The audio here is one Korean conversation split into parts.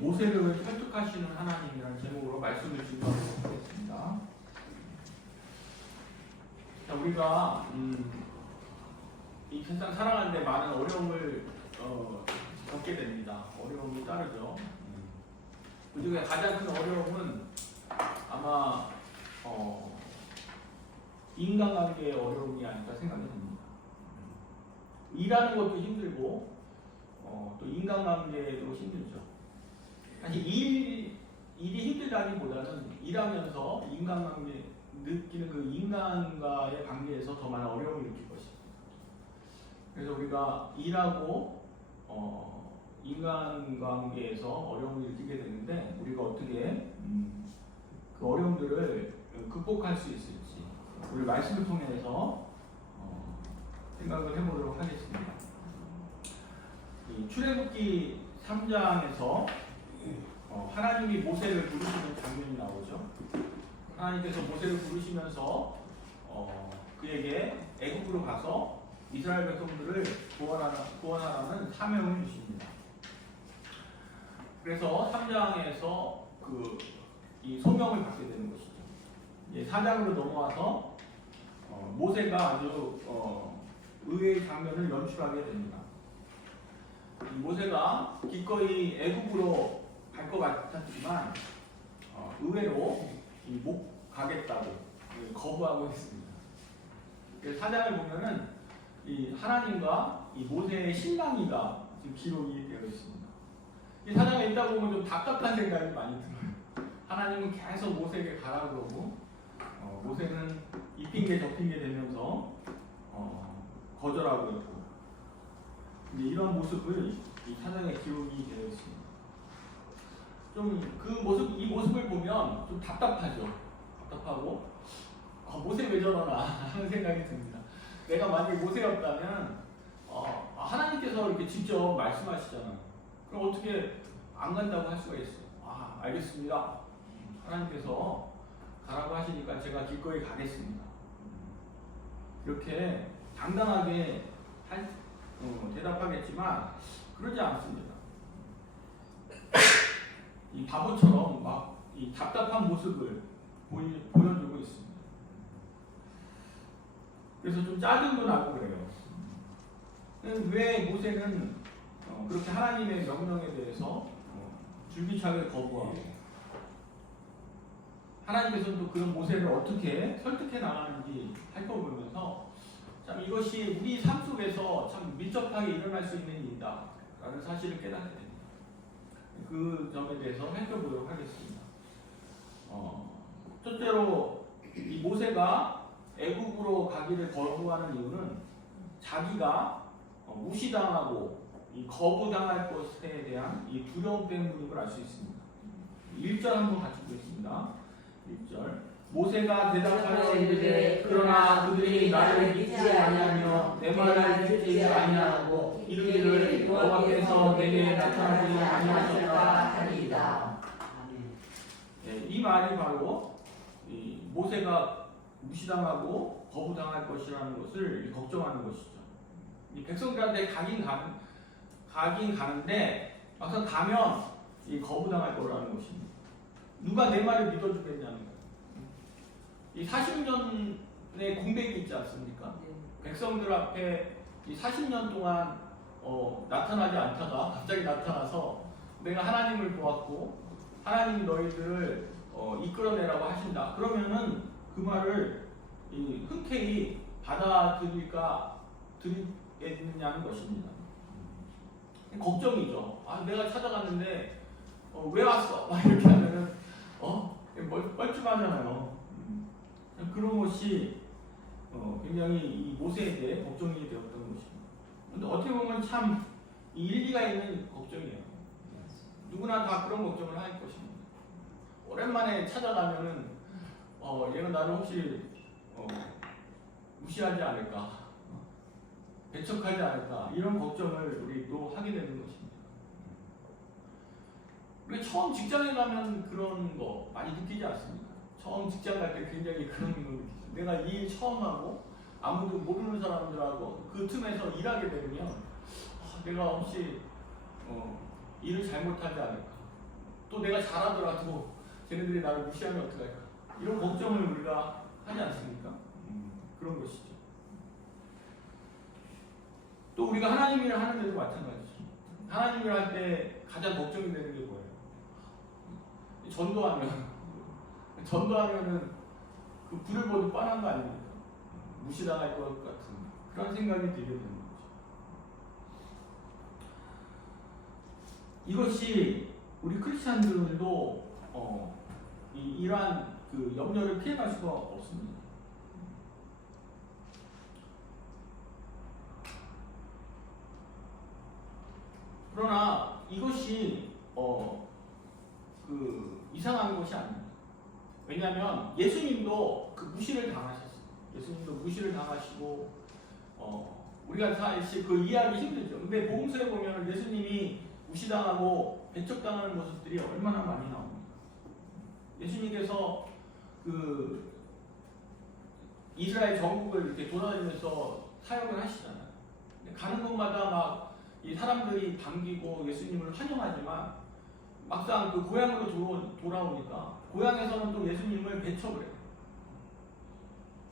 모세를 설득하시는 하나님이라는 제목으로 말씀을 진행하도록 하겠습니다. 자, 우리가 이 세상 살아가는데 많은 어려움을 겪게 됩니다. 어려움이 따르죠. 그 중에 가장 큰 어려움은 아마 인간관계의 어려움이 아닐까 생각이 듭니다. 일하는 것도 힘들고 또 인간관계도 힘들죠. 사실 일이 힘들다기보다는 일하면서 인간관계 느끼는 그 인간과의 관계에서 더 많은 어려움을 느낄 것입니다. 그래서 우리가 일하고 인간관계에서 어려움을 느끼게 되는데 우리가 어떻게 그 어려움들을 극복할 수 있을지 우리 말씀을 통해서 생각을 해보도록 하겠습니다. 이 출애굽기 3장에서 하나님이 모세를 부르시는 장면이 나오죠. 하나님께서 모세를 부르시면서 그에게 애굽으로 가서 이스라엘 백성들을 구원하라는 사명을 주십니다. 그래서 3장에서 이 소명을 받게 되는 것이죠. 4장으로 넘어와서 모세가 아주 의외의 장면을 연출하게 됩니다. 모세가 기꺼이 애굽으로 갈 것 같았지만 의외로 못 가겠다고 거부하고 있습니다. 4장을 보면은 이 하나님과 이 모세의 실랑이가 지금 기록이 되어 있습니다. 이 4장을 읽다 보면 좀 답답한 생각이 많이 들어요. 하나님은 계속 모세에게 가라 그러고 모세는 이 핑계 저 핑계 대면서 거절하고 있고 이런 모습을 이 4장에 기록이 되어 있습니다. 좀 이 모습을 보면 좀 답답하죠. 답답하고 모세 왜 저러나 하는 생각이 듭니다. 내가 만약에 모세였다면 하나님께서 이렇게 직접 말씀하시잖아요. 그럼 어떻게 안 간다고 할 수가 있어요? 알겠습니다. 하나님께서 가라고 하시니까 제가 기꺼이 가겠습니다. 이렇게 당당하게 대답하겠지만 그러지 않습니다. 이 바보처럼 막 이 답답한 모습을 보여주고 있습니다. 그래서 좀 짜증도 나고 그래요. 왜 모세는 그렇게 하나님의 명령에 대해서 줄기차게 거부하고 하나님께서는 또 그런 모세를 어떻게 설득해 나가는지 살펴보면서 참 이것이 우리 삶 속에서 참 밀접하게 일어날 수 있는 일이다 라는 사실을 깨닫게 됩니다. 그 점에 대해서 살펴보도록 하겠습니다. 첫째로 이 모세가 애굽으로 가기를 거부하는 이유는 자기가 무시당하고 이 거부당할 것에 대한 이 두려움 때문인 걸 알 수 있습니다. 1절 한번 같이 보겠습니다. 1절 모세가 대답하여 이르되 그러나 그들이 나를 믿지 아니하며 내 말을 듣지 아니하고 이르기를 여호와께서 내게 나타나지 아니하셨다 하리이다. 이 말이 바로 이 모세가 무시당하고 거부당할 것이라는 것을 걱정하는 것이죠. 이 백성들한테 가긴 가는데 막상 가면 이 거부당할 거라는 것입니다. 누가 내 말을 믿어주겠냐는 거예요. 이 40년의 공백이 있지 않습니까? 백성들 앞에 이 40년 동안 나타나지 않다가 갑자기 나타나서 내가 하나님을 보았고 하나님이 너희들을 이끌어내라고 하신다. 그러면은 그 말을 흔쾌히 받아들이겠느냐는 것입니다. 걱정이죠. 내가 찾아갔는데 왜 왔어? 막 이렇게 하면은 뻘쭘하잖아요. 그런 것이 굉장히 이 모세에게 걱정이 되었던 것입니다. 근데 어떻게 보면 참 일리가 있는 걱정이에요. 누구나 다 그런 걱정을 할 것입니다. 오랜만에 찾아가면은 얘가 나를 혹시 무시하지 않을까, 배척하지 않을까 이런 걱정을 우리도 하게 되는 것입니다. 우리 처음 직장에 가면 그런 거 많이 느끼지 않습니까? 처음 직장 갈 때 굉장히 그런 걸 느끼죠. 내가 이 일 처음 하고 아무도 모르는 사람들하고 그 틈에서 일하게 되면 내가 혹시 일을 잘못하지 않을까 또 내가 잘하더라도 쟤네들이 나를 무시하면 어떡할까? 이런 걱정을 우리가 하지 않습니까? 그런 것이죠. 또 우리가 하나님 일을 하는데도 마찬가지죠. 하나님 일을 할 때 가장 걱정이 되는 게 뭐예요? 전도하면은 그 불을 보도 뻔한 거 아닙니까? 무시당할 것 같은 그런 생각이 들게 되는 거죠. 이것이 우리 크리스찬들도 이러한 그 염려를 피해갈 수가 없습니다. 그러나 이것이 그 이상한 것이 아닙니다. 왜냐하면 예수님도 그 무시를 당하셨어요. 예수님도 무시를 당하시고 우리가 사실 그 이해하기 힘들죠. 근데 복음서에 보면 예수님이 무시당하고 배척당하는 모습들이 얼마나 많이 나옵니까? 예수님께서 그 이스라엘 전국을 이렇게 돌아다니면서 사역을 하시잖아요. 가는 곳마다 막 이 사람들이 반기고 예수님을 환영하지만 막상 그 고향으로 돌아오니까 고향에서는 또 예수님을 배척을 해요.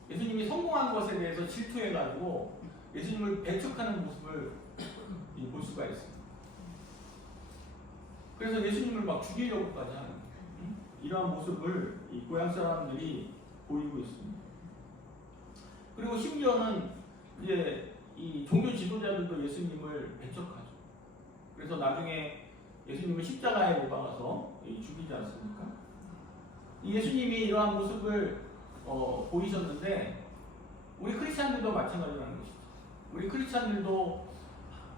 예수님이 성공한 것에 대해서 질투해가지고 예수님을 배척하는 모습을 볼 수가 있어요. 그래서 예수님을 막 죽이려고까지 하는 이러한 모습을 이 고향 사람들이 보이고 있습니다. 그리고 심지어는 이제 이 종교 지도자들도 예수님을 배척하죠. 그래서 나중에 예수님을 십자가에 못 박아서 죽이지 않습니까? 예수님이 이러한 모습을 보이셨는데 우리 크리스찬들도 마찬가지라는 것이죠. 우리 크리스찬들도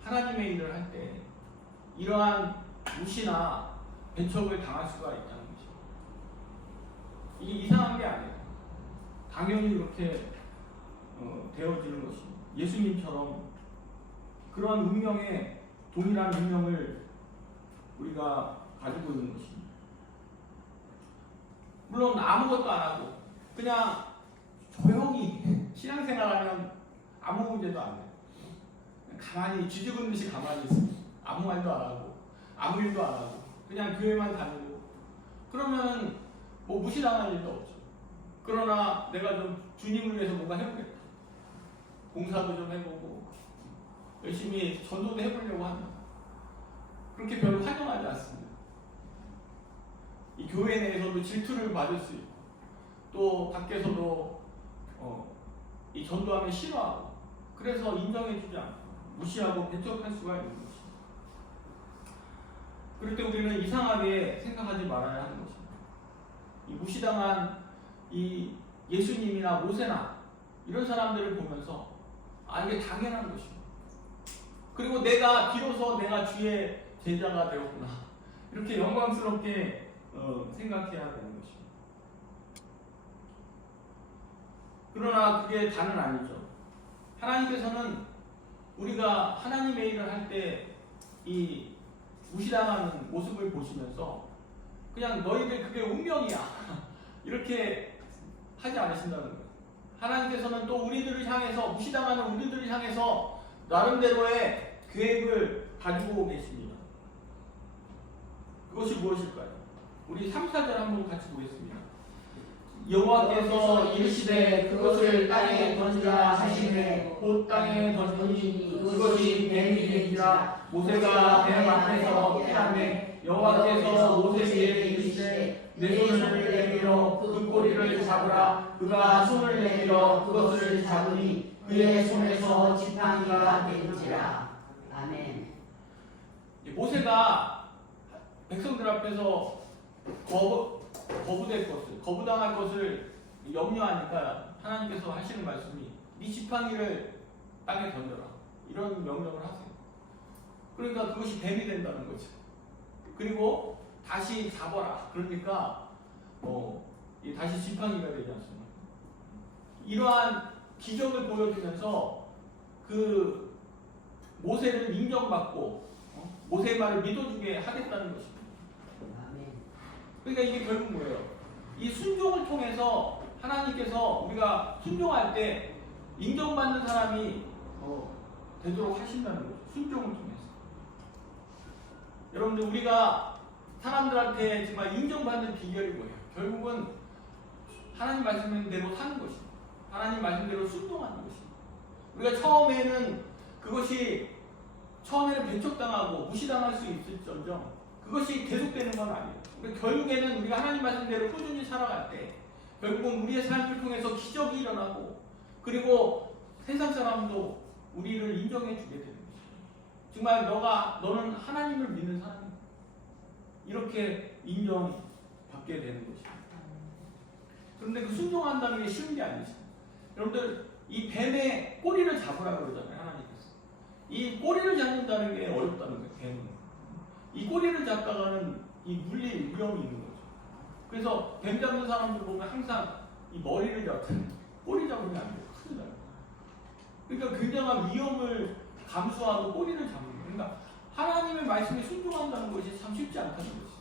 하나님의 일을 할 때 이러한 무시나 배척을 당할 수가 있다는 것이죠. 이게 이상한 게 아니에요. 당연히 그렇게 되어지는 것입니다. 예수님처럼 그런 운명에 동일한 운명을 우리가 가지고 있는 것입니다. 물론 아무것도 안 하고 그냥 조용히 신앙생활하면 아무 문제도 안 돼요. 가만히 쥐죽은 듯이 가만히 있어요. 아무 말도 안 하고 아무 일도 안 하고 그냥 교회만 다니고 그러면 뭐 무시당할 일도 없죠. 그러나 내가 좀 주님을 위해서 뭔가 해보겠다. 봉사도 좀 해보고 열심히 전도도 해보려고 합니다. 그렇게 별로 환영하지 않습니다. 이 교회 내에서도 질투를 받을 수 있고 또 밖에서도 이 전도하면 싫어하고 그래서 인정해주지 않고 무시하고 배척할 수가 있는 것입니다. 그럴 때 우리는 이상하게 생각하지 말아야 하는 것입니다. 이 무시당한 이 예수님이나 모세나 이런 사람들을 보면서 이게 당연한 것입니다. 그리고 비로소 내가 주의 제자가 되었구나 이렇게 영광스럽게 생각해야 되는 것입니다. 그러나 그게 다는 아니죠. 하나님께서는 우리가 하나님의 일을 할 때 이 무시당하는 모습을 보시면서 그냥 너희들 그게 운명이야 이렇게 하지 않으신다는 거예요. 하나님께서는 또 우리들을 향해서 무시당하는 우리들을 향해서 나름대로의 계획을 가지고 계십니다. 그것이 무엇일까요? 우리 3, 4절 한번 같이 보겠습니다. 여호와께서 이르시되 그것을 땅에 던지라 하시매 곧 땅에 던지니 그것이 뱀이 되니라. 모세가 뱀 앞에서 피하매 여호와께서 모세에게 이르시되 내 손을 내밀어 그 꼬리를 잡으라. 그가 손을 내밀어 그것을 잡으니 그의 손에서 지팡이가 되는지라. 아멘. 모세가 백성들 앞에서 거부당할 것을 염려하니까 하나님께서 하시는 말씀이 네 지팡이를 땅에 던져라 이런 명령을 하세요. 그러니까 그것이 뱀이 된다는 거죠. 그리고 다시 잡아라. 그러니까 다시 지팡이가 되지 않습니까? 이러한 기적을 보여주면서 그 모세를 인정받고 모세의 말을 믿어주게 하겠다는 것입니다. 그러니까 이게 결국 뭐예요? 이 순종을 통해서 하나님께서 우리가 순종할 때 인정받는 사람이 되도록 하신다는 거죠. 순종을 통해서. 여러분들 우리가 사람들한테 정말 인정받는 비결이 뭐예요? 결국은 하나님 말씀대로 사는 것입니다. 하나님 말씀대로 순종하는 것입니다. 우리가 처음에는 배척당하고 무시당할 수 있을지언정 그것이 계속되는 건 아니에요. 그러니까 결국에는 우리가 하나님 말씀대로 꾸준히 살아갈 때 결국은 우리의 삶을 통해서 기적이 일어나고 그리고 세상 사람도 우리를 인정해 주게 되는 거죠. 정말 너는 하나님을 믿는 사람이야. 이렇게 인정받게 되는 것입니다. 그런데 그 순종한다는 게 쉬운 게 아니죠. 여러분들 이 뱀의 꼬리를 잡으라고 그러잖아요. 하나님께서. 이 꼬리를 잡는다는 게 어렵다는 거예요. 뱀은. 이 꼬리를 잡다가는 이 물릴 위험이 있는 거죠. 그래서 뱀 잡는 사람들 보면 항상 이 머리를 잡잖아요. 꼬리 잡으면 안 돼요. 큰일 나요. 그러니까 굉장한 위험을 감수하고 꼬리를 잡는 거예요. 그러니까 하나님의 말씀에 순종한다는 것이 참 쉽지 않다는 것이죠.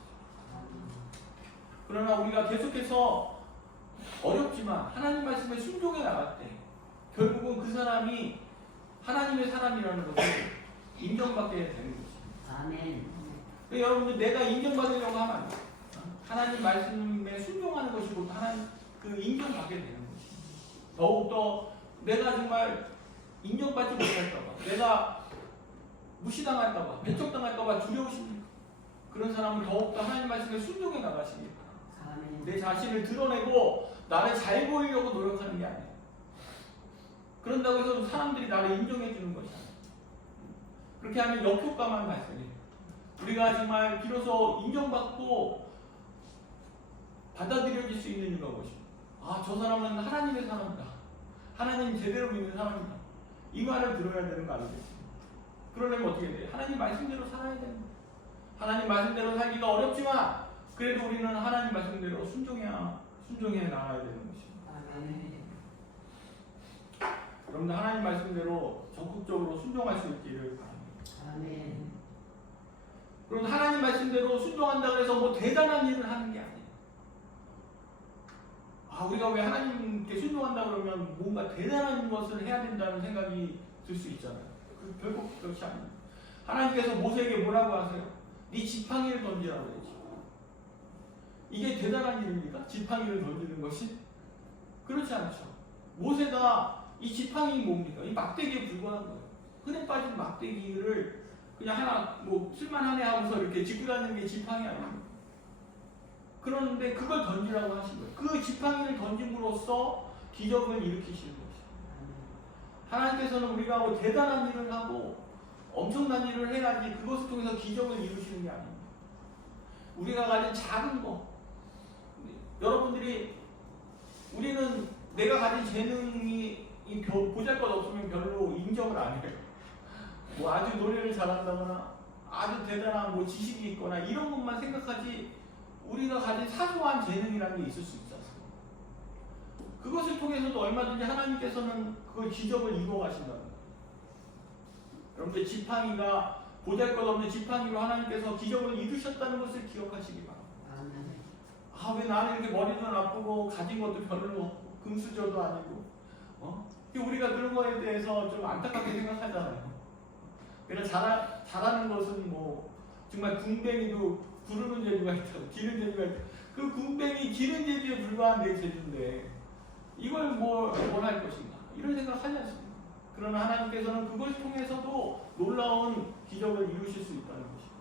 그러나 우리가 계속해서 어렵지만 하나님 말씀에 순종해 나갈 때 결국은 그 사람이 하나님의 사람이라는 것을 인정받게 되는 것입니다. 아멘. 여러분들 내가 인정받으려고 하면 안 돼요. 하나님 말씀에 순종하는 것이고 하나님 그 인정받게 되는 것입니다. 더욱더 내가 정말 인정받지 못할까봐 내가 무시당할까봐 배척당할까봐 두려우십니까? 그런 사람은 더욱더 하나님 말씀에 순종해 나가시기 바랍니다. 내 자신을 드러내고 나를 잘 보이려고 노력하는 게 아니에요. 그런다고 해서 사람들이 나를 인정해 주는 것이 아니에요. 그렇게 하면 역효과만 발생해요. 우리가 정말 비로소 인정받고 받아들여질 수 있는 이유가 무엇입니까? 저 사람은 하나님의 사람이다. 하나님 제대로 믿는 사람이다. 이 말을 들어야 되는 거 아니겠습니까? 그러려면 어떻게 돼요? 하나님 말씀대로 살아야 되는 거예요. 하나님 말씀대로 살기가 어렵지만 그래도 우리는 하나님 말씀대로 순종해 나가야 되는 것입니다. 여러분들 하나님 말씀대로 적극적으로 순종할 수 있기를 바랍니다. 아멘. 그럼 하나님 말씀대로 순종한다고 해서 뭐 대단한 일을 하는 게 아니에요. 우리가 왜 하나님께 순종한다 그러면 뭔가 대단한 것을 해야 된다는 생각이 들 수 있잖아요. 결국 그렇지 않아요. 하나님께서 모세에게 뭐라고 하세요? 네 지팡이를 던지라고 그랬죠. 이게 대단한 일입니까? 지팡이를 던지는 것이? 그렇지 않죠. 모세가 이 지팡이 뭡니까? 이 막대기에 불과한 거예요. 흔해 빠진 막대기를 그냥 하나 뭐 쓸만하네 하고서 이렇게 짚고 다니는 게 지팡이 아닙니까? 그런데 그걸 던지라고 하신 거예요. 그 지팡이를 던짐으로써 기적을 일으키시는 것이죠. 하나님께서는 우리가 뭐 대단한 일을 하고 엄청난 일을 해야지 그것을 통해서 기적을 이루시는 게 아닙니다. 우리가 가진 작은 거, 여러분들이 우리는 내가 가진 재능이 보잘것 없으면 별로 인정을 안 해요. 뭐 아주 노래를 잘한다거나 아주 대단한 뭐 지식이 있거나 이런 것만 생각하지 우리가 가진 사소한 재능이라는 게 있을 수 있지 않습니까? 그것을 통해서도 얼마든지 하나님께서는 그 기적을 이루어 가신다는 거예요. 여러분들 지팡이가 보잘것없는 지팡이로 하나님께서 기적을 이루셨다는 것을 기억하시기 바랍니다. 왜 나는 이렇게 머리도 나쁘고 가진 것도 별로 없고 금수저도 아니고 우리가 그런 거에 대해서 좀 안타깝게 생각하잖아요. 내가 잘하는 것은 뭐 정말 궁뎅이도 구르는 재주가 있다고 기는 재주가 있다고 그 궁뎅이 기는 재주에 불과한 내 재주인데 이걸 뭘 할 것인가 이런 생각 하지 않습니까? 그러나 하나님께서는 그걸 통해서도 놀라운 기적을 이루실 수 있다는 것입니다.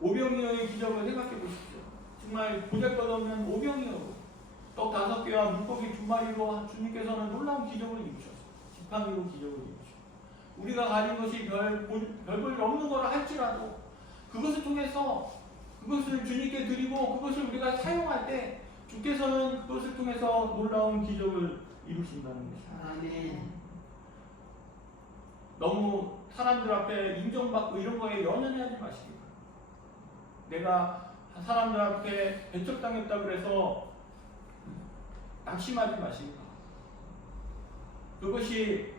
오병이어의 기적을 생각해 보십시오. 정말 보잘것없는 오병이어 떡 5개와 물고기 2마리로 주님께서는 놀라운 기적을 이루셨어요. 지팡이로 기적을 이루셨어요. 우리가 가진 것이 별 볼 없는 거라 할지라도 그것을 통해서 그것을 주님께 드리고 그것을 우리가 사용할 때 주께서는 그것을 통해서 놀라운 기적을 이루신다는 것입니다. 아멘. 너무 사람들 앞에 인정받고 이런 거에 연연하지 마시기 바랍니다. 내가 사람들 앞에 배척당했다 그래서 낙심하지 마시기 바랍니다. 그것이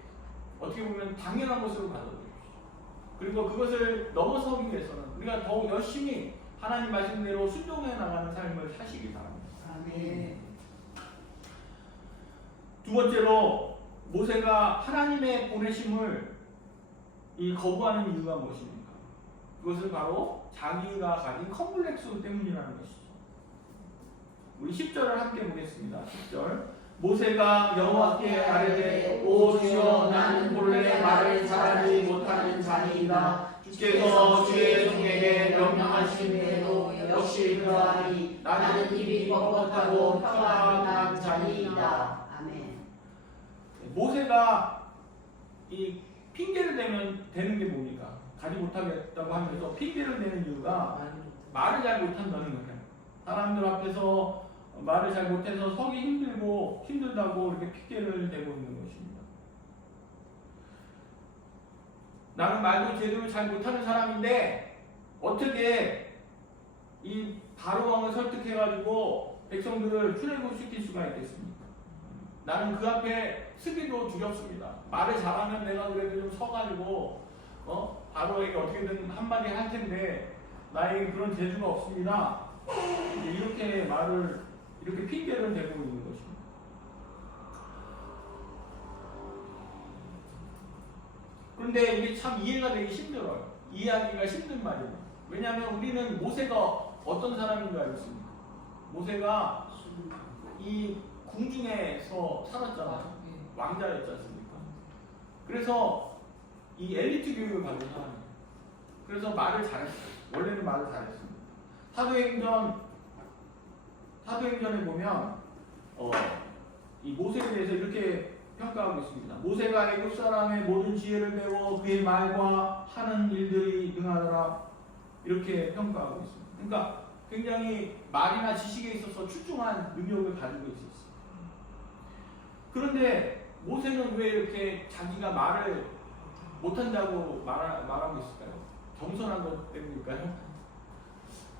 어떻게 보면 당연한 것으로 받아들여주십시오. 그리고 그것을 넘어서기 위해서는 우리가 더욱 열심히 하나님 말씀대로 순종해 나가는 삶을 사시기 바랍니다. 아멘. 두 번째로 모세가 하나님의 보내심을 거부하는 이유가 무엇입니까? 그것은 바로 자기가 가진 컴플렉스 때문이라는 것이죠. 우리 10절을 함께 보겠습니다. 10절. 모세가 여호와께 아뢰되 오 주여 나는 본래 말을 잘하지 못하는 자니이다. 주께서 주의 종에게 명령하신 대로 역시 그러하니 나는 입이 뻣뻣하고 혀가 난 자니이다. 아멘. 모세가 이 핑계를 대는 게 뭡니까? 가지 못하겠다고 하면서 핑계를 대는 이유가 말을 잘 못한다는 거예요. 사람들 앞에서 말을 잘 못해서 서기 힘들다고 이렇게 핑계를 대고 있는 것입니다. 나는 말도 제대로 잘 못하는 사람인데 어떻게 이 바로 왕을 설득해가지고 백성들을 출애굽시킬 수가 있겠습니까? 나는 그 앞에 서기도 두렵습니다. 말을 잘하면 내가 그래도 좀 서가지고 바로에게 어떻게든 한마디 할 텐데 나에게 그런 재주가 없습니다. 이렇게 핑계를 대고 있는 것입니다. 그런데 이게 참 이해가 되기 힘들어요. 이해하기가 힘든 말이에요. 왜냐하면 우리는 모세가 어떤 사람인 줄 알고 있습니까? 모세가 이 궁중에서 살았잖아요. 왕자였지 않습니까? 그래서 이 엘리트 교육을 받은 사람이에요. 그래서 말을 잘했어요. 원래는 말을 잘했습니다. 사도행전에 보면 이 모세에 대해서 이렇게 평가하고 있습니다. 모세가 애굽 사람의 모든 지혜를 배워 그의 말과 하는 일들이 능하더라. 이렇게 평가하고 있습니다. 그러니까 굉장히 말이나 지식에 있어서 출중한 능력을 가지고 있었어요. 그런데 모세는 왜 이렇게 자기가 말을 못한다고 말하고 있을까요? 겸손한 것 때문일까요?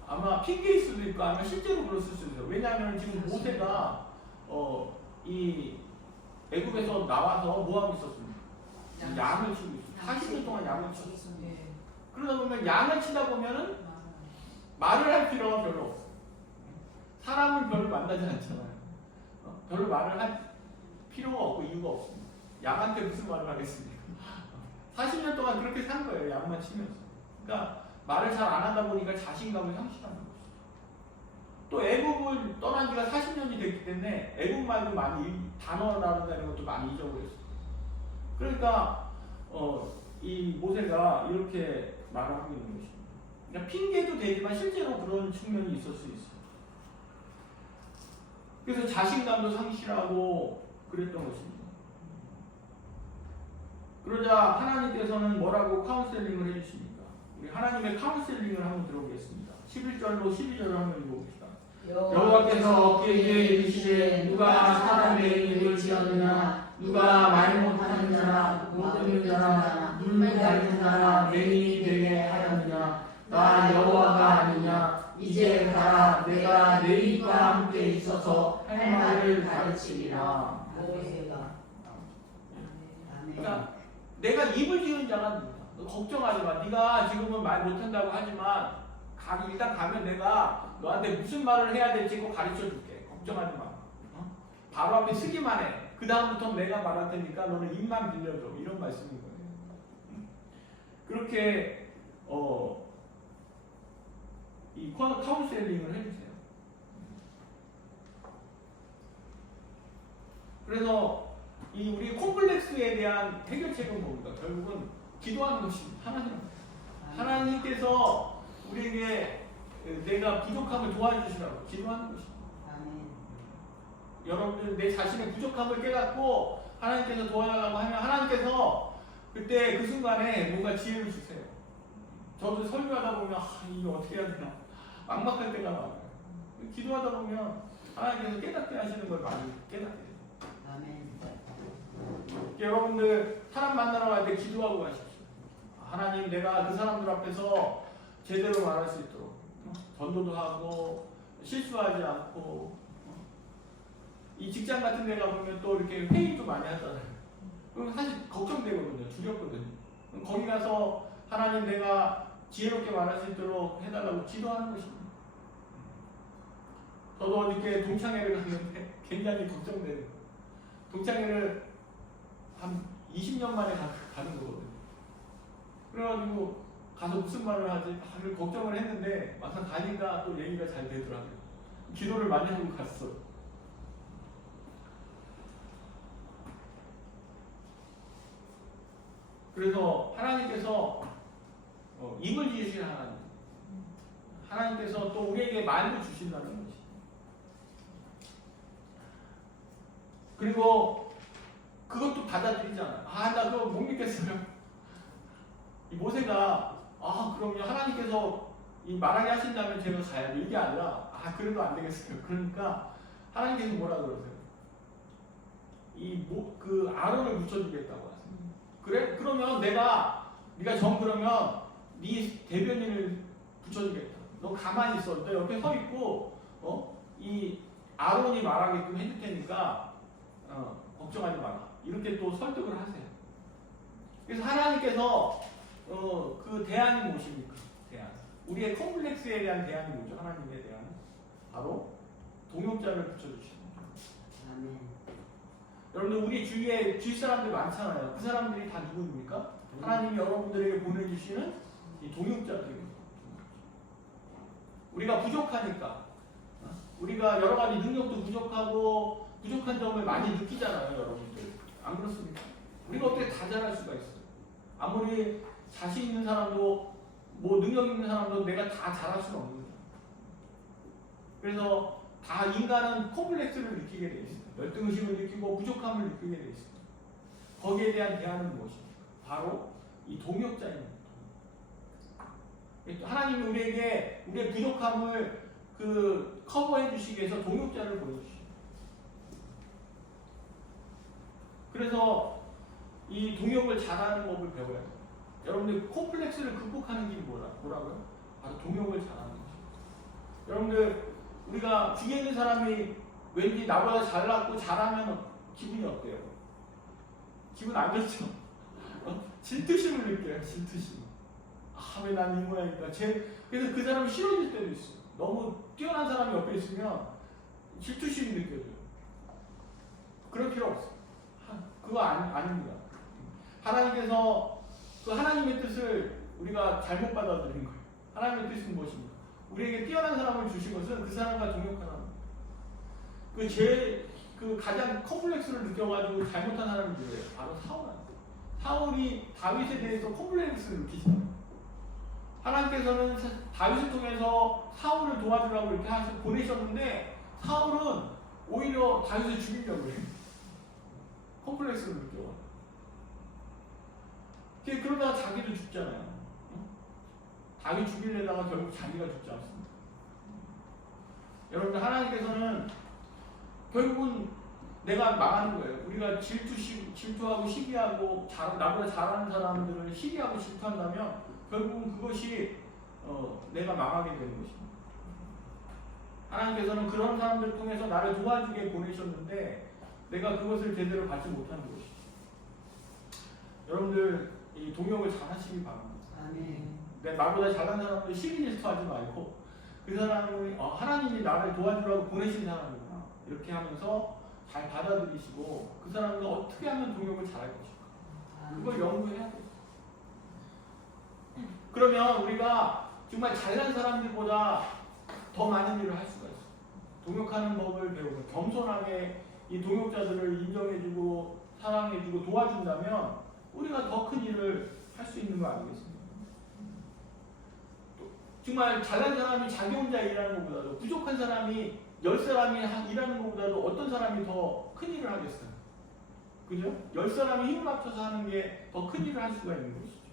아마 핑계일 수도 있고 아마 실제로 그랬을 수도 있어요. 왜냐하면 지금 모세가 이 애굽에서 나와서 뭐 하고 있었습니까? 양을 치고 있어요. 40년 동안 양을 치고 있어요. 그러다 보면 양을 치다 보면은 말을 할 필요가 별로 없어요. 사람을 별로 만나지 않잖아요. 별로 말을 할 필요가 없고 이유가 없습니다. 양한테 무슨 말을 하겠습니까? 40년 동안 그렇게 산 거예요. 양만 치면서. 그러니까 말을 잘 안 하다 보니까 자신감을 상실하는 것이죠. 또 애굽을 떠난 지가 40년이 됐기 때문에 애굽 말도 많이 단어라는 것도 많이 잊어버렸어요. 그러니까 이 모세가 이렇게 말을 하고 있는 것입니다. 그러니까 핑계도 되지만 실제로 그런 측면이 있을 수 있어요. 그래서 자신감도 상실하고 그랬던 것입니다. 그러자 하나님께서는 뭐라고 카운셀링을 해주십니까? 우리 하나님의 카운셀링을 한번 들어보겠습니다. 11절로 12절을 한번 읽어봅시다. 여호와께서 어깨에 이르시되 누가 사람의 입을 지었느냐 누가 말 못하는 자나 못 듣는 자나 눈물 닳는 자나 맹인이 되게 하였느냐 나 여호와가 아니냐 이제 가라 내가 내 입과 함께 있어서 할 말을 가르치리라. 그러니까 내가 입을 지은 자가 누구다. 너 걱정하지 마. 네가 지금은 말 못한다고 하지만 일단 가면 내가 너한테 무슨 말을 해야 될지 꼭 가르쳐줄게. 걱정하지 마. 바로 앞에 서기만 해. 그 다음부터 내가 말할 테니까 너는 입만 빌려줘. 이런 말씀인 거예요. 그렇게 이 카운셀링을 해주세요. 그래서 이 우리 콤플렉스에 대한 해결책은 뭡니까? 결국은 기도하는 것입니다. 하나님께서 우리에게 내가 부족함을 도와주시라고 기도하는 것입니다. 여러분들 내 자신의 부족함을 깨닫고 하나님께서 도와달라고 하면 하나님께서 그때 그 순간에 뭔가 지혜를 주세요. 저도 설교하다 보면 이거 어떻게 해야 되나 막막할 때가 많아요. 기도하다 보면 하나님께서 깨닫게 하시는 걸 많이 깨닫게 돼요. 아멘. 여러분들 사람 만나러 갈 때 기도하고 가십시오. 하나님 내가 그 사람들 앞에서 제대로 말할 수 있도록 전도도 하고 실수하지 않고 이 직장 같은 데 가보면 또 이렇게 회의도 많이 하잖아요. 그럼 사실 걱정되거든요. 두렵거든요. 거기 가서 하나님 내가 지혜롭게 말할 수 있도록 해달라고 기도하는 것입니다. 저도 어저께 동창회를 갔는데 굉장히 걱정되는 거예요. 동창회를 한 20년 만에 가는 거거든요. 그래가지고 가서 무슨 말을 하지? 다들 걱정을 했는데 막상 가니까 또 얘기가 잘 되더라고요. 기도를 많이 하고 갔어. 그래서 하나님께서 입을 지으신 하나님께서 또 우리에게 말도 주신다는 것이. 그리고 그것도 받아들이잖아요. 나 그거 못 믿겠어요. 이 모세가 그럼요, 하나님께서 이 말하게 하신다면 제가 가야죠. 이게 아니라 그래도 안 되겠어요. 그러니까 하나님께서 뭐라 그러세요? 그 아론을 붙여주겠다고 하세요. 그래? 그러면 네가 그러면 네 대변인을 붙여주겠다. 너 가만히 있어. 너 옆에 서 있고 이 아론이 말하게끔 해줄 테니까 걱정하지 마라. 이렇게 또 설득을 하세요. 그래서 하나님께서 그 대안이 무엇입니까? 대안. 우리의 컴플렉스에 대한 대안이 뭐죠? 하나님의 대안은 바로 동역자를 붙여주시는 거죠. 아멘. 여러분들 우리 주위에 뒷사람들 많잖아요. 그 사람들이 다 누구입니까? 하나님이 여러분들에게 보내주시는 이 동역자들입니다. 우리가 부족하니까 우리가 여러 가지 능력도 부족하고 부족한 점을 많이 느끼잖아요. 여러분들 안 그렇습니까? 우리가 어떻게 다 잘할 수가 있어요? 아무리 자신 있는 사람도 뭐 능력 있는 사람도 내가 다 잘할 수는 없는 거죠. 그래서 다 인간은 콤플렉스를 느끼게 돼 있어요. 열등의식을 느끼고 부족함을 느끼게 돼 있어요. 거기에 대한 대안은 무엇입니까? 바로 이 동역자입니다. 하나님이 우리에게 우리의 부족함을 커버해 주시기 위해서 동역자를 보여주시죠. 그래서 이 동역을 잘하는 법을 배워야 돼요. 여러분들 콤플렉스를 극복하는 길이 뭐라고요? 바로 동역을 잘하는 거죠. 여러분들 우리가 뒤에 있는 사람이 왠지 나보다 잘났고 잘하면 기분이 어때요? 기분 안 좋죠? 질투심을 느껴요. 질투심. 왜 난 이 모양이니까. 그래서 그 사람이 싫어질 때도 있어요. 너무 뛰어난 사람이 옆에 있으면 질투심이 느껴져요. 그럴 필요 없어요. 그거 아닙니다. 하나님께서 그 하나님의 뜻을 우리가 잘못 받아들인 거예요. 하나님의 뜻은 무엇입니까? 우리에게 뛰어난 사람을 주신 것은 그 사람과 동역하는 그 가장 컴플렉스를 느껴가지고 잘못한 사람이 누구예요? 바로 사울이 다윗에 대해서 컴플렉스를 느끼잖아요. 하나님께서는 다윗을 통해서 사울을 도와주라고 이렇게 보내셨는데 사울은 오히려 다윗을 죽이려고 해요. 컴플렉스를 느껴. 그러다가 자기도 죽잖아요. 다윗 죽이려다가 결국 자기가 죽지 않습니다. 여러분들 하나님께서는 결국은 내가 망하는 거예요. 우리가 질투하고 시기하고 나보다 잘하는 사람들을 시기하고 질투한다면 결국은 그것이 내가 망하게 되는 것입니다. 하나님께서는 그런 사람들을 통해서 나를 도와주게 보내셨는데 내가 그것을 제대로 받지 못하는 것이죠. 여러분들 이 동역을 잘 하시기 바랍니다. 나보다 잘하는 사람들 시기 질투하지 말고 그 사람이 하나님이 나를 도와주라고 보내신 사람이구나 이렇게 하면서 잘 받아들이시고 그 사람과 어떻게 하면 동역을 잘할 것인가 그걸 연구해야 돼요. 그러면 우리가 정말 잘난 사람들보다 더 많은 일을 할 수가 있어요. 동역하는 법을 배우고 겸손하게 이 동역자들을 인정해주고 사랑해주고 도와준다면 우리가 더 큰 일을 할 수 있는 거 아니겠습니까? 정말 잘난 사람이 자기 혼자 일하는 것보다도 부족한 사람이 10사람이 일하는 것보다도 어떤 사람이 더 큰 일을 하겠어요? 그죠? 10사람이 힘을 합쳐서 하는 게 더 큰 일을 할 수가 있는 것이죠.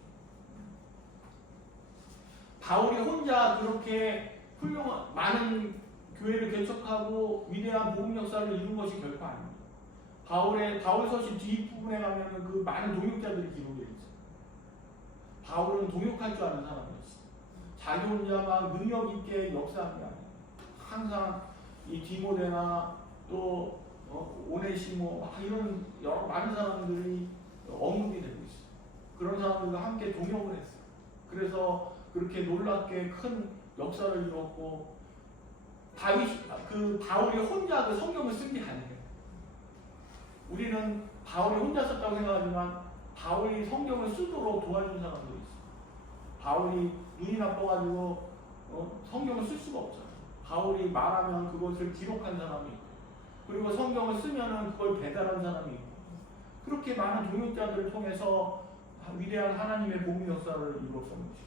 바울이 혼자 그렇게 훌륭한 많은 교회를 개척하고 위대한 복음 역사를 이룬 것이 결코 아닙니다. 바울서신 뒷부분에 가면은 그 많은 동역자들이 기록되어 있어요. 바울은 동역할 줄 아는 사람이었어요. 자기 혼자 막 능력 있게 역사한 게 아니에요. 항상 이 디모데나 또 오네시모 이런 여러 많은 사람들이 언급이 되고 있어요. 그런 사람들과 함께 동역을 했어요. 그래서 그렇게 놀랍게 큰 역사를 이뤘고 바울이 혼자 그 성경을 쓴 게 아니에요. 우리는 바울이 혼자 썼다고 생각하지만 바울이 성경을 쓰도록 도와준 사람들이 있어요. 바울이 눈이 나빠가지고 성경을 쓸 수가 없잖아요. 바울이 말하면 그것을 기록한 사람이 있고, 그리고 성경을 쓰면은 그걸 배달한 사람이 있고, 그렇게 많은 동역자들을 통해서 위대한 하나님의 복음 역사를 이루었던 것입니다.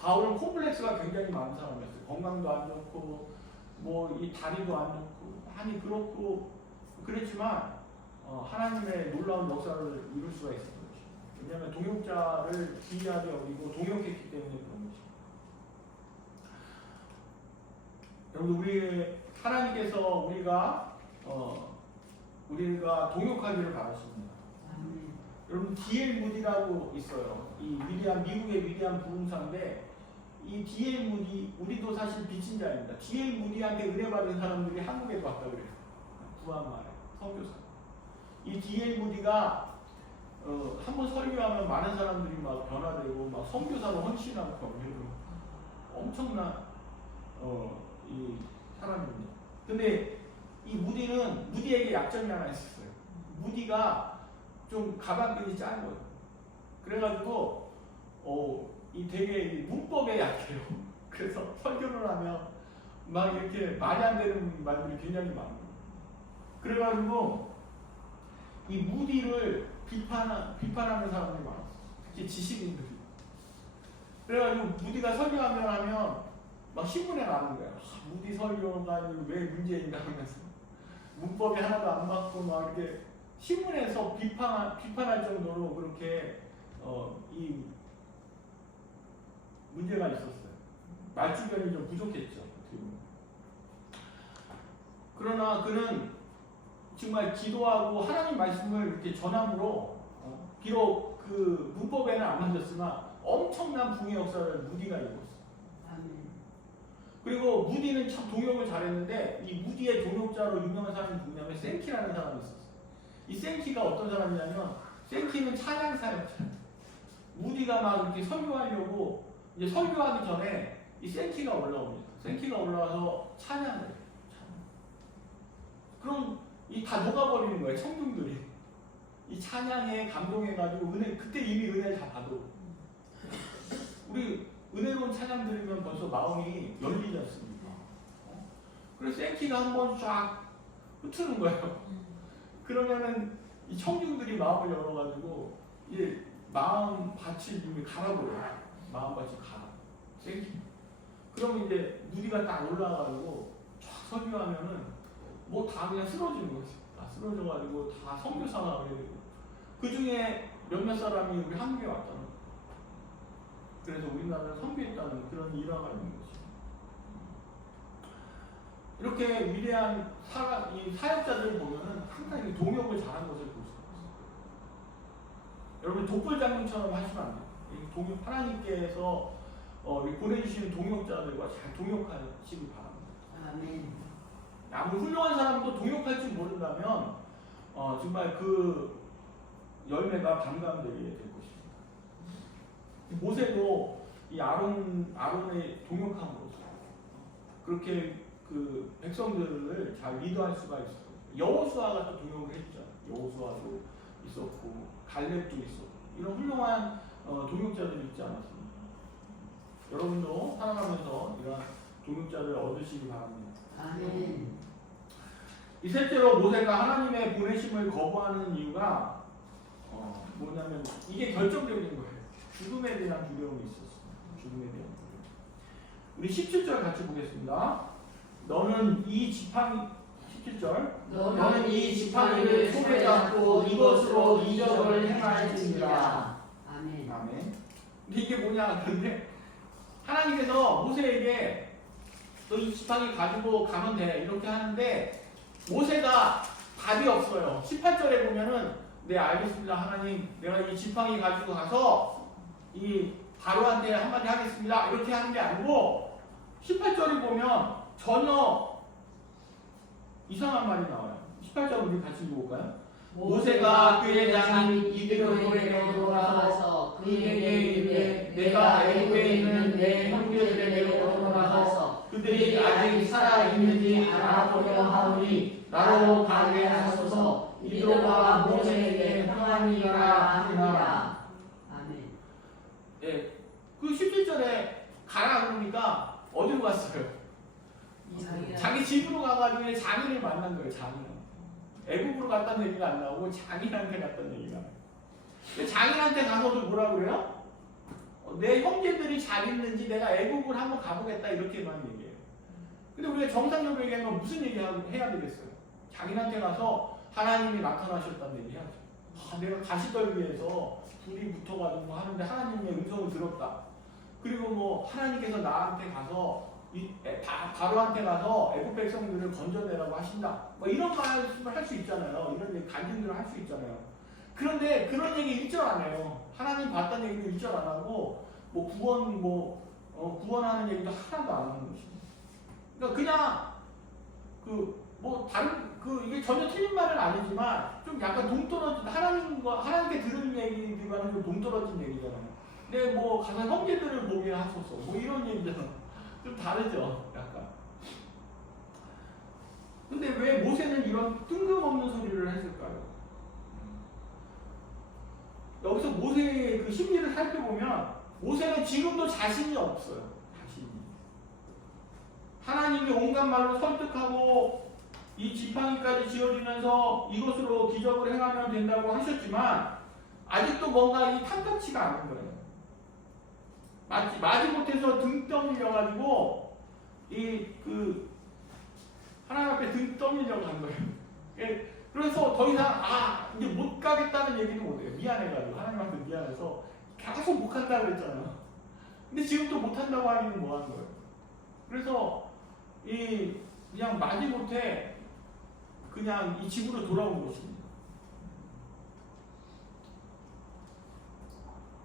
바울은 콤플렉스가 굉장히 많은 사람이었어요. 건강도 안 좋고 뭐 이 다리도 안 좋고 많이 그렇고 그랬지만 하나님의 놀라운 역사를 이룰 수가 있었던 것입니다. 왜냐하면 동역자를 귀하게 여기고 동역했기 때문에 그런 것입니다. 여러분, 우리 하나님께서 우리가 동역하기를 바라십니다. 여러분, D.L. 무디라고 있어요. 이 미국의 위대한 부흥사인데, 이 D.L. 무디, 우리도 사실 빚진 자입니다. D.L. 무디한테 은혜 받은 사람들이 한국에도 왔다고 그래요. 구한말에 선교사. 이 D.L. 무디가 한번 설교하면 많은 사람들이 막 변화되고 막 선교사로 헌신하고 변해요. 엄청난 이 사람입니다. 근데 이 무디에게 약점이 하나 있었어요. 무디가 좀 가방끈이 짠 거예요. 그래가지고 이 되게 문법에 약해요. 그래서 설교를 하면 막 이렇게 말이 안 되는 말들이 굉장히 많아요. 그래가지고 이 무디를 비판하는 사람들이 많았어요. 특히 지식인들이. 그래가지고 무디가 설교하면 막 신문에 나오는 거예요. 무디 설교가 왜 문제인가 하면서 문법이 하나도 안 맞고 막 이렇게 신문에서 비판할 정도로 그렇게 이 문제가 있었어요. 말주변이 좀 부족했죠. 그러나 그는 정말 기도하고 하나님 말씀을 이렇게 전함으로 비록 그 문법에는 안 맞았으나 엄청난 붕의 역사를 무디가 이뤘어요. 그리고 무디는 참 동역을 잘했는데 이 무디의 동역자로 유명한 사람이 누구냐면 생키라는 사람이 있었어요. 이 생키가 어떤 사람이냐면 생키는 찬양 사역자예요. 무디가 막 이렇게 설교하려고 이제 설교하기 전에 이 생키가 올라옵니다. 생키가 올라와서 찬양을 해요. 그럼 이 다 녹아버리는 거예요. 청중들이 이 찬양에 감동해가지고 그때 이미 은혜를 다 받아. 우리 은혜로운 찬양 들으면 벌써 마음이 열리지 않습니까? 그래서 생키가 한번 쫙 흩트는 거예요. 그러면은 이 청중들이 마음을 열어가지고 이제 마음밭이 이미 갈아버려요. 마음밭이 갈아. 생키. 그러면 이제 무디가 딱 올라가지고 쫙 설교하면은 뭐 다 그냥 쓰러지는 거지. 다 쓰러져가지고 다 선교사가 하게 되고. 그 중에 몇몇 사람이 우리 한국에 왔잖아. 그래서 우리나라를 선교했다는 그런 일화가 있는 거죠. 이렇게 위대한 이 사역자들을 보면은 항상 동역을 잘한 것을 볼 수 있어요. 여러분 독불장군처럼 하시면 안 돼요. 하나님께서 보내주시는 동역자들과 잘 동역하시기 바랍니다. 아멘. 아무리 훌륭한 사람도 동역할 줄 모른다면 정말 그 열매가 반감되게 될 것입니다. 모세도 이 아론의 동역함으로써 그렇게 그 백성들을 잘 리드할 수가 있었어요. 여호수아가 또 동역을 했죠. 여호수아도 있었고 갈렙도 있었고 이런 훌륭한 동역자들이 있지 않았습니까? 여러분도 살아가면서 이런 동역자를 얻으시기 바랍니다. 아멘. 이 셋째로 모세가 하나님의 보내심을 거부하는 이유가 뭐냐면 이게 결정적인 거예요. 죽음에 대한 두려움이 있었어요. 죽음에 대한 두려움. 우리 17절 같이 보겠습니다. 너는 이 지팡이 17절 너는 이 지팡이를 손에 잡고 이것으로 이적을 행할지니라. 아멘. 아멘. 근데 이게 뭐냐? 근데 하나님께서 모세에게 너 이 지팡이 가지고 가면 돼 이렇게 하는데 모세가 답이 없어요. 18절에 보면은 네 알겠습니다 하나님, 내가 이 지팡이 가지고 가서 이 바로한테 한마디 하겠습니다 이렇게 하는 게 아니고 18절에 보면 전혀 이상한 말이 나와요. 18절 우리 같이 읽어볼까요? 모세가 그의 장인 이드로에게로 돌아가서 그에게 이르되 내가 애굽에 있는 내 형제들에게로 돌아가서 그들이 아직 살아있는지 알아보려 하오니 나로 가게 하소서. 이드로가 모세에게 평안이라 하니라. 아멘. 예, 그 17절에 가라 그러니까 어디로 갔어요? 자기 집으로 가가지고 장인을 만난 거예요. 장인. 애국으로 갔다는 얘기가 안 나오고 장인한테 갔다는 얘기가 나와요. 장인한테 가서도 뭐라 그래요? 내 형제들이 잘 있는지 내가 애국을 한번 가보겠다 이렇게만 얘기해요. 근데 우리가 정상적으로 얘기하면 무슨 얘기하고 해야 되겠어요? 장인한테 가서 하나님이 나타나셨다는 얘기 해야죠. 내가 가시떨기에서 둘이 붙어가지고 하는데 하나님의 음성을 들었다. 그리고 뭐 하나님께서 나한테 가서 바로한테 가서 애국 백성들을 건져내라고 하신다. 뭐 이런 말씀을 할 수 있잖아요. 이런 간증들을 할 수 있잖아요. 그런데 그런 얘기 1절 안 해요. 하나님 봤다는 얘기도 1절 안 하고 뭐 구원하는 얘기도 하나도 안 하는 것입니다. 그러니까 그냥 다른 이게 전혀 틀린 말은 아니지만 좀 약간 동떨어진 하나님께 들은 얘기들과는 좀 동떨어진 얘기잖아요. 근데 뭐 가서 형제들을 보게 하소서 뭐 이런 얘기잖아. 좀 다르죠, 약간. 근데 왜 모세는 이런 뜬금없는 소리를 했을까요? 여기서 모세의 그 심리를 살펴보면 모세는 지금도 자신이 없어요. 자신이. 하나님이 온갖 말로 설득하고 이 지팡이까지 지어지면서 이것으로 기적을 행하면 된다고 하셨지만 아직도 뭔가 이 탐탁치가 않은 거예요. 마지못해서 등 떠밀려가지고 하나님 앞에 등 떠밀려고 한 거예요. 그래서 더 이상 이제 못 가겠다는 얘기도 못해요. 미안해가지고 하나님한테 미안해서 계속 못 간다고 그랬잖아요. 근데 지금 또 못 한다고 하기는 뭐 하는 거예요. 그래서 그냥 마지못해 그냥 이 집으로 돌아온 것입니다.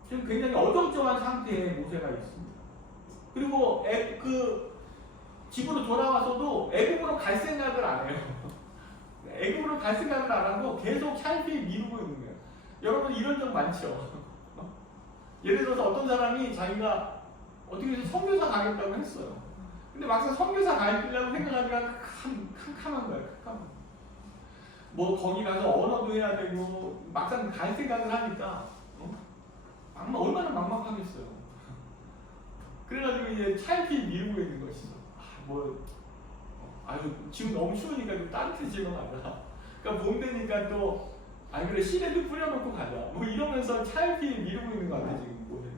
지금 굉장히 어정쩡한 상태의 모세가 있습니다. 그리고 집으로 돌아와서도 애국으로 갈 생각을 안 해요. 애국으로 갈 생각을 안 하고 계속 삶이 미루고 있는 거예요. 여러분 이런 적 많죠? 예를 들어서 어떤 사람이 자기가 어떻게 해서 선교사 가겠다고 했어요. 근데 막상 선교사 가려고 생각하니까 캄캄한 거예요. 뭐 거기 가서 언어도 해야 되고 막상 갈 생각을 하니까 얼마나 막막하겠어요. 그래가지고 이제 차일피 미루고 있는 것이죠. 지금 너무 추우니까 좀 따뜻해지면 가자. 그러니까 봄 되니까 또 그래 시래도 뿌려놓고 가자. 뭐 이러면서 차일피 미루고 있는 것 같아 지금 보세요.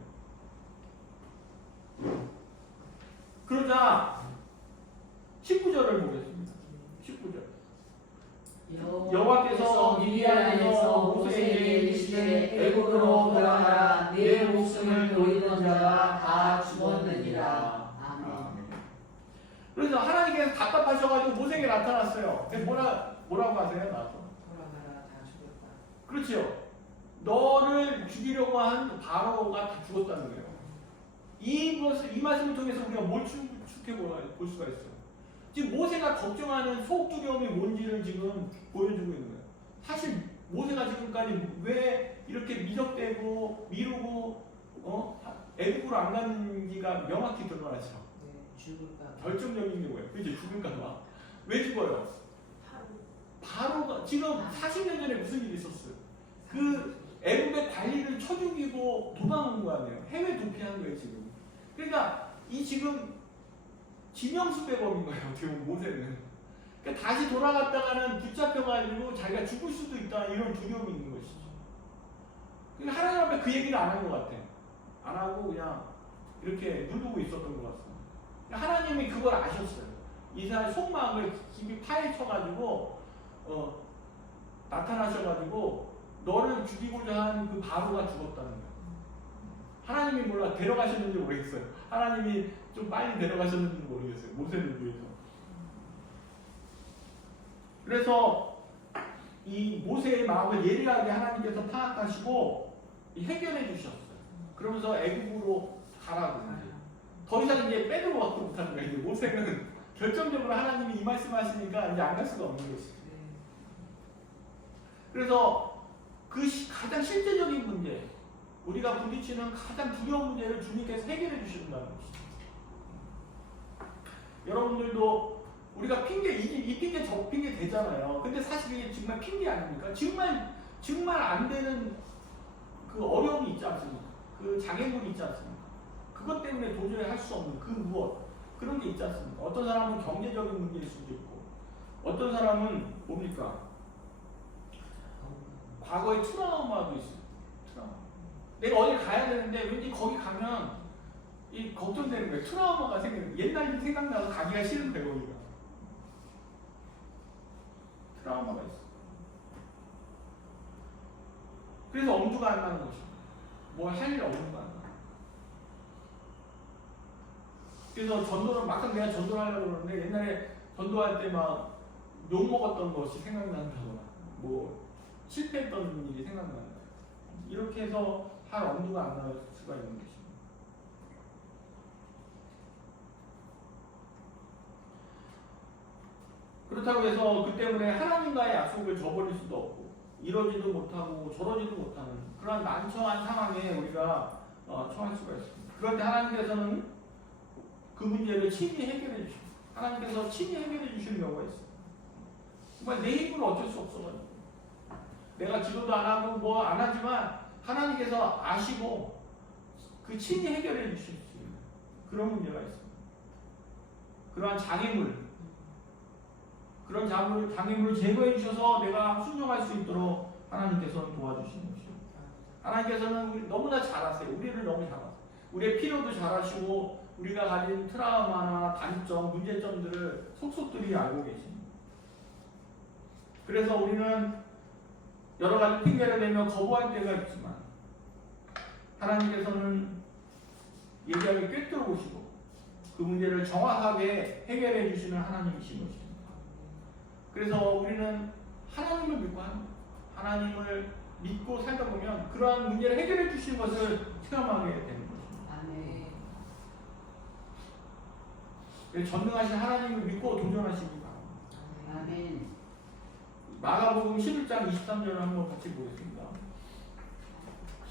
그러자 19절을 보겠습니다. 19절. 여호와께서 미디안에서 모세에게 이르시되 애굽으로 돌아가라. 내 목숨을 노리던 자가 다 죽었느니라. 아멘. 그래서 하나님께서 답답하셔가지고 모세에게 나타났어요. 뭐라고 하세요? 나와서 돌아가라 다 죽었다. 그렇지요. 너를 죽이려고 한 바로가 다 죽었다는 거예요. 이 말씀을 통해서 우리가 뭘 추측해 볼 수가 있어요. 지금 모세가 걱정하는 속 두려움이 뭔지를 지금 보여주고 있는 거예요. 사실 모세가 지금까지 왜 이렇게 미적대고 미루고 애국으로 안 갔는지가 명확히 드러나죠. 죽을까 봐. 결정적인 게 뭐예요? 그치? 죽을까 봐. 왜 죽어요? 바로가 지금 40년 전에 무슨 일이 있었어요? 그 애국의 관리를 쳐 죽이고 도망온 거 아니에요? 해외 도피한 거예요 지금. 그러니까 이 지금 지명수배범인 거예요. 어떻게 보면 모세는. 그러니까 다시 돌아갔다가는 붙잡혀가지고 자기가 죽을 수도 있다 이런 두려움이 있는 것이죠. 그러니까 하나님 앞에 그 얘기를 안 한 것 같아. 안 하고 그냥 이렇게 누르고 있었던 것 같습니다. 그러니까 하나님이 그걸 아셨어요. 이스라엘 속마음을 깊이 파헤쳐가지고 나타나셔가지고 너를 죽이고자 한 그 바로가 죽었다는 거예요. 하나님이 몰라 데려가셨는지 모르겠어요. 하나님이 좀 빨리 데려가셨는지 모르겠어요. 모세를 위해서. 그래서 이 모세의 마음을 예리하게 하나님께서 파악하시고 해결해 주셨어요. 그러면서 애국으로 가라고 이제. 더 이상 이제 빼도 갖고 못하는 거예요. 이제 모세는 결정적으로 하나님이 이 말씀하시니까 이제 안 갈 수가 없는 것이죠. 그래서 가장 실제적인 문제, 우리가 부딪히는 가장 두려운 문제를 주님께서 해결해 주신다는 것이죠. 여러분들도 우리가 이 핑계 저 핑계 되잖아요. 근데 사실 이게 정말 핑계 아닙니까? 정말 안 되는 그 어려움이 있지 않습니까? 그 장애물이 있지 않습니까? 그것 때문에 도저히 할 수 없는 그 무엇 그런 게 있지 않습니까? 어떤 사람은 경제적인 문제일 수도 있고 어떤 사람은 뭡니까? 과거의 트라우마도 있어요. 트라우마. 내가 어디 가야 되는데 왠지 거기 가면 이 걱정되는 거예요. 트라우마가 생기는 거예요. 옛날 일 생각나서 가기가 싫은 거예요. 거기가. 트라우마가 있어요. 그래서 엄두가 안 나는 것이죠. 뭐 할 일 엄두가 안 나. 그래서 전도를 막상 내가 전도를 하려고 그러는데 옛날에 전도할 때 막 욕먹었던 것이 생각난다거나 뭐 실패했던 일이 생각난다. 이렇게 해서 할 엄두가 안 날 수가 있는 것입니다. 그렇다고 해서 그 때문에 하나님과의 약속을 저버릴 수도 없고 이러지도 못하고 저러지도 못하는 그런 난처한 상황에 우리가 처할 수가 있습니다. 그런데 하나님께서는 그 문제를 친히 해결해 주십니다. 하나님께서 친히 해결해 주시는 경우가 있어요. 정말 내 힘으로 어쩔 수 없어가지고 내가 기도도 안 하고 뭐 안 하지만 하나님께서 아시고 그 친히 해결해 주실 수 있는 그런 문제가 있습니다. 그러한 장애물 그런 장애물을 제거해 주셔서 내가 순종할 수 있도록 하나님께서는 도와주시는 것이죠. 하나님께서는 우리 너무나 잘 아세요. 우리를 너무 잘 아세요. 우리의 필요도 잘 아시고 우리가 가진 트라우마나 단점, 문제점들을 속속들이 알고 계십니다. 그래서 우리는 여러 가지 핑계를 대며 거부할 때가 있지만 하나님께서는 얘기하기 꿰뚫어 보시고 그 문제를 정확하게 해결해 주시는 하나님이신 것입니다. 그래서 우리는 하나님을 믿고 합니다. 하나님을 믿고 살다 보면 그러한 문제를 해결해 주시는 것을 체험하게 되는 것입니다. 아멘. 전능하신 하나님을 믿고 도전하시기 바랍니다. 아멘. 마가복음 11장 23절을 한번 같이 보겠습니다.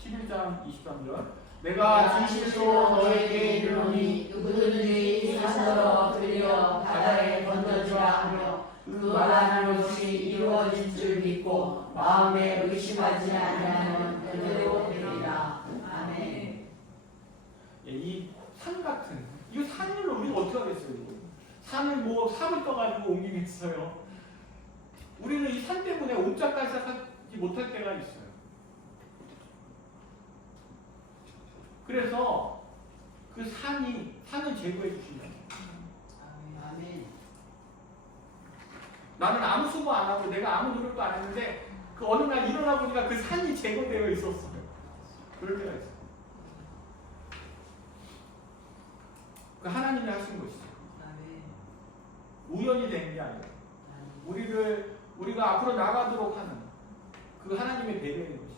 11장 23절 내가 진실로 너에게 이르노니 누구든지 산으로 들려 바다에 던져지라 하며 그 말하는 것이 이루어질 줄 믿고 마음에 의심하지 아니하면 그대로 되리라. 아멘. 이 산 같은 이 산을 우리가 어떻게 하겠어요? 이거? 산을 뭐 삽을 떠가지고 옮기겠어요? 우리는 이 산 때문에 옴짝달싹하지 못할 때가 있어요. 그래서 그 산을 제거해 주신다. 아멘. 나는 아무 수고 안 하고 내가 아무 노력도 안 했는데 그 어느 날 일어나 보니까 그 산이 제거되어 있었어요. 그럴 때가 있어요. 그 하나님이 하신 것이죠. 아멘. 우연이 된 게 아니라 우리가 앞으로 나가도록 하는 그 하나님의 배려인 것이죠.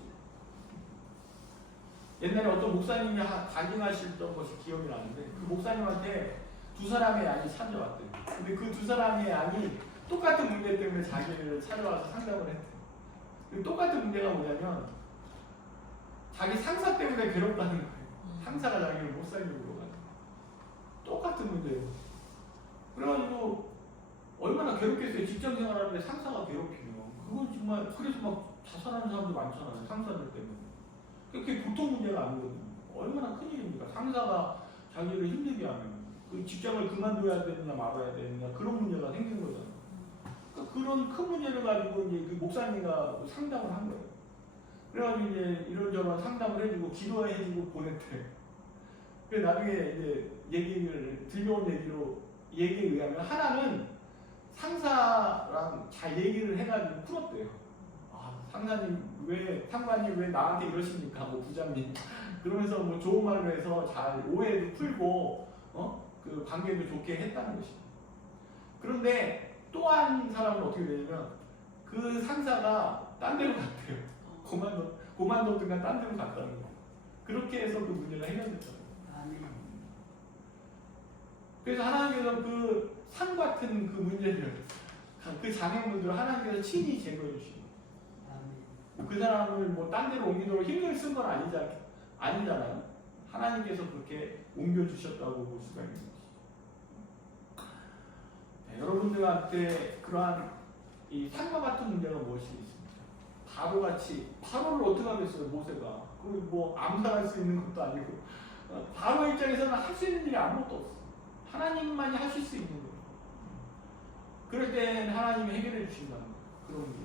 옛날에 어떤 목사님이 간증하셨던 것이 기억이 나는데 그 목사님한테 두 사람의 양이 찾아왔대요. 근데 그 두 사람의 양이 똑같은 문제 때문에 자기를 찾아와서 상담을 했대요. 그 똑같은 문제가 뭐냐면 자기 상사 때문에 괴롭다는 거예요. 상사가 자기를 목사님으로 가지고 똑같은 문제예요. 그래가지고 얼마나 괴롭겠어요. 직장 생활하는데 상사가 괴롭히면 그건 정말 그래서 막 자살하는 사람도 많잖아요. 상사들 때문에. 그게 보통 문제가 아니거든요. 얼마나 큰일입니까? 상사가 자기를 힘들게 하면 그 직장을 그만둬야 되느냐 말아야 되느냐 그런 문제가 생기는 거잖아요. 그러니까 그런 큰 문제를 가지고 이제 그 목사님과 상담을 한 거예요. 그래가지고 이제 이런저런 상담을 해주고 기도해주고 보냈대. 그래서 나중에 이제 들려온 얘기에 의하면 하나는 상사랑 잘 얘기를 해가지고 풀었대요. 상관님 왜 나한테 이러십니까? 뭐 부장님 그러면서 뭐 좋은 말로 해서 잘 오해도 풀고 그 관계도 좋게 했다는 것입니다. 그런데 또 한 사람은 어떻게 되냐면 그 상사가 딴 데로 갔대요. 고만뒀든가 딴 데로 갔다는 거예요. 그렇게 해서 그 문제가 해결됐잖아요. 그래서 하나님께서 그 산 같은 그 문제를 그 장애물들을 하나님께서 친히 제거해 주시고 그 사람을 뭐 딴 데로 옮기도록 힘을 쓴 건 아니잖아요. 하나님께서 그렇게 옮겨주셨다고 볼 수가 있는 것이죠. 네, 여러분들한테 그러한 이 산과 같은 문제가 무엇이 있습니까? 바로같이 바로를 어떻게 하겠어요 모세가. 그리고 뭐 암살할 수 있는 것도 아니고 바로 입장에서는 할 수 있는 일이 아무것도 없어. 하나님만이 하실 수 있는 거예요. 그럴 때는 하나님이 해결해 주신다는 거예요. 그런 게.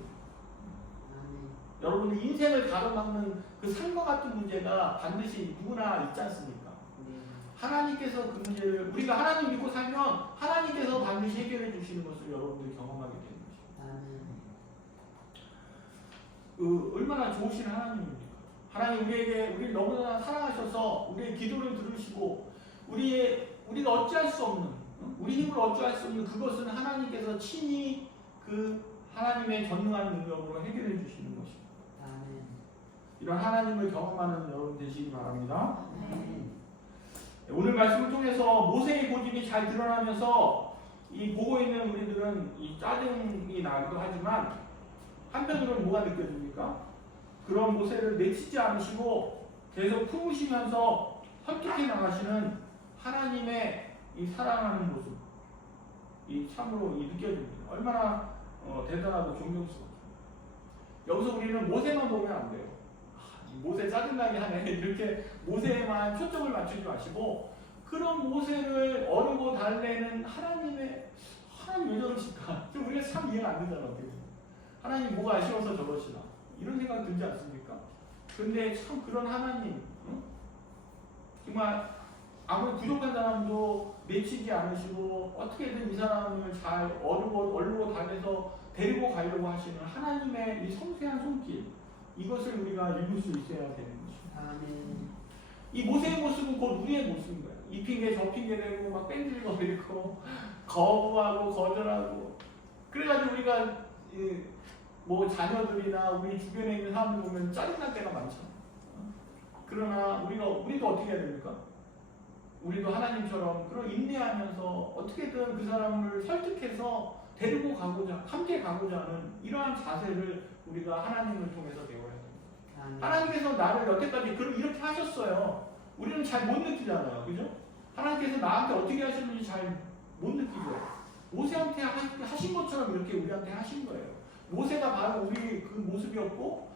아멘. 여러분 인생을 가로막는 그 산과 같은 문제가 반드시 누구나 있지 않습니까? 네. 하나님께서 그 문제를 우리가 하나님 믿고 살면 하나님께서 반드시 해결해 주시는 것을 여러분들이 경험하게 되는 것입니다. 아멘. 얼마나 좋으신 하나님입니까? 하나님 우리를 너무나 사랑하셔서 우리의 기도를 들으시고 우리가 어찌할 수 없는 우리 힘으로 어찌할 수 없는 그것은 하나님께서 친히 그 하나님의 전능한 능력으로 해결해 주시는 것입니다. 아멘. 이런 하나님을 경험하는 여러분 되시기 바랍니다. 아멘. 오늘 말씀을 통해서 모세의 고집이 잘 드러나면서 이 보고 있는 우리들은 이 짜증이 나기도 하지만 한편으로는 뭐가 느껴집니까? 그런 모세를 내치지 않으시고 계속 품으시면서 설득해 나가시는 하나님의 이 사랑하는 모습, 이 참으로 이 느껴집니다. 얼마나 대단하고 존경스럽죠. 여기서 우리는 모세만 보면 안 돼요. 이 모세 짜증나게 하네 이렇게 모세에만 초점을 맞추지 마시고 그런 모세를 어르고 달래는 하나님 왜 저러실까? 우리가 참 이해가 안 되잖아. 어떻게. 하나님 뭐가 아쉬워서 저러시나 이런 생각 들지 않습니까? 근데 참 그런 하나님 정말 아무리 부족한 사람도 내치지 않으시고 어떻게든 이 사람을 잘 어르고 달래서 데리고 가려고 하시는 하나님의 이 섬세한 손길 이것을 우리가 읽을 수 있어야 되는 것입니다. 아멘. 이 모세의 모습은 곧 우리의 모습인 거예요. 이 핑계 저 핑계 대고 막 뺀질거리고 거부하고 거절하고 그래가지고 우리가 뭐 자녀들이나 우리 주변에 있는 사람들 보면 짜증날 때가 많잖아요. 그러나 우리도 어떻게 해야 됩니까? 우리도 하나님처럼 그런 인내하면서 어떻게든 그 사람을 설득해서 데리고 가고자 함께 가고자 하는 이러한 자세를 우리가 하나님을 통해서 배워야 됩니다. 아멘. 하나님께서 나를 여태까지 이렇게 하셨어요. 우리는 잘 못 느끼잖아요. 그죠? 하나님께서 나한테 어떻게 하셨는지 잘 못 느끼죠. 모세한테 하신 것처럼 이렇게 우리한테 하신 거예요. 모세가 바로 우리 그 모습이었고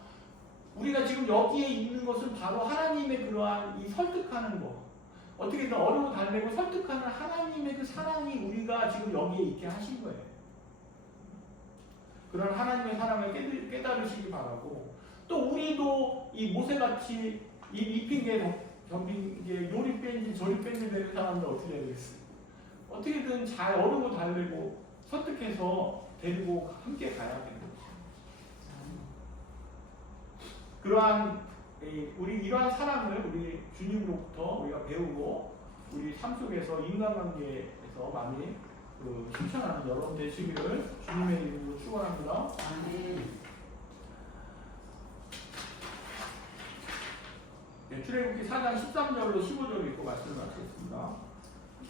우리가 지금 여기에 있는 것은 바로 하나님의 그러한 이 설득하는 것 어떻게든 어려고 달래고 설득하는 하나님의 그 사랑이 우리가 지금 여기에 있게 하신 거예요. 그런 하나님의 사랑을 깨달으시기 바라고 또 우리도 이 모세같이 이 핑계 저핑계 요리 뺀지 저리 뺀지 되는 사람들 어떻게 해야 되겠어요? 어떻게든 잘 어려고 달래고 설득해서 데리고 함께 가야 되는 거죠. 그러한 이러한 사랑을 우리 주님으로부터 우리가 배우고 우리 삶 속에서 인간관계에서 많이 실천하는 여러분 되시기를 주님의 이름으로 축원합니다. 아멘. 네, 출애굽기 4장 13절로 15절을 읽고 말씀을 마치겠습니다.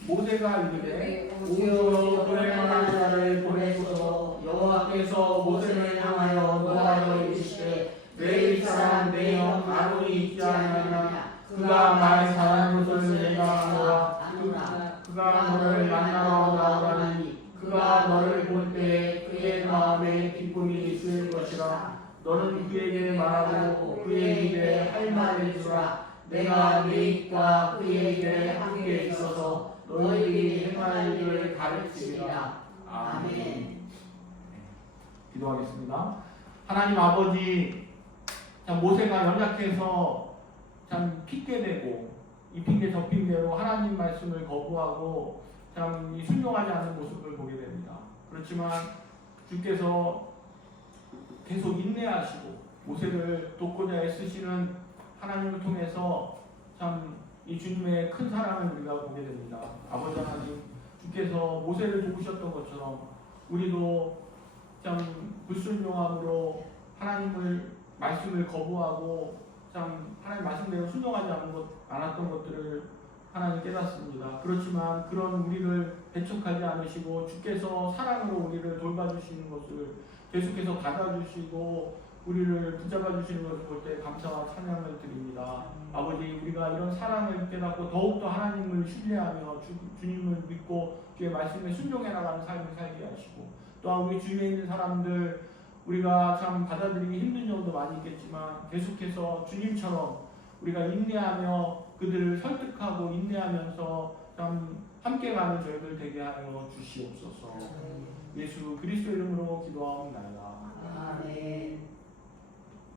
모세가 이르되 오히려 불행한 자를 보내소서 여호와께서 모세를 향하여 노하여 이르시되 내 사람 내 형 아론이 있지 않느냐 그가 말 잘하는 것을 내가 아노라 그가 너를 만나러 나오라니 그가 너를 볼 때 그의 마음에 기쁨이 있을 것이라 너는 그에게 말하고 그의 입에 할 말을 주라 내가 네 입과 그의 입에 함께 있어서 너희들이 행할 일을 가르치리라. 아멘. 기도하겠습니다. 하나님 아버지 참 모세가 연약해서 참 핑계대고 이 핑계 저 핑계로 하나님 말씀을 거부하고 참 순종하지 않는 모습을 보게 됩니다. 그렇지만 주께서 계속 인내하시고 모세를 돕고자 애쓰시는 하나님을 통해서 참 이 주님의 큰 사랑을 우리가 보게 됩니다. 아버지 하나님 주께서 모세를 돕으셨던 것처럼 우리도 참 불순종함으로 하나님을 말씀을 거부하고 참 하나님 말씀대로 순종하지 않았던 것들을 하나님 깨닫습니다. 그렇지만 그런 우리를 배척하지 않으시고 주께서 사랑으로 우리를 돌봐주시는 것을 계속해서 받아주시고 우리를 붙잡아 주시는 것을 볼 때 감사와 찬양을 드립니다. 아버지 우리가 이런 사랑을 깨닫고 더욱더 하나님을 신뢰하며 주님을 믿고 주의 말씀에 순종해 나가는 삶을 살게 하시고 또한 우리 주위에 있는 사람들 우리가 참 받아들이기 힘든 경우도 많이 있겠지만 계속해서 주님처럼 우리가 인내하며 그들을 설득하고 인내하면서 참 함께 가는 저희들 되게 하여 주시옵소서. 예수 그리스도 이름으로 기도하옵나이다.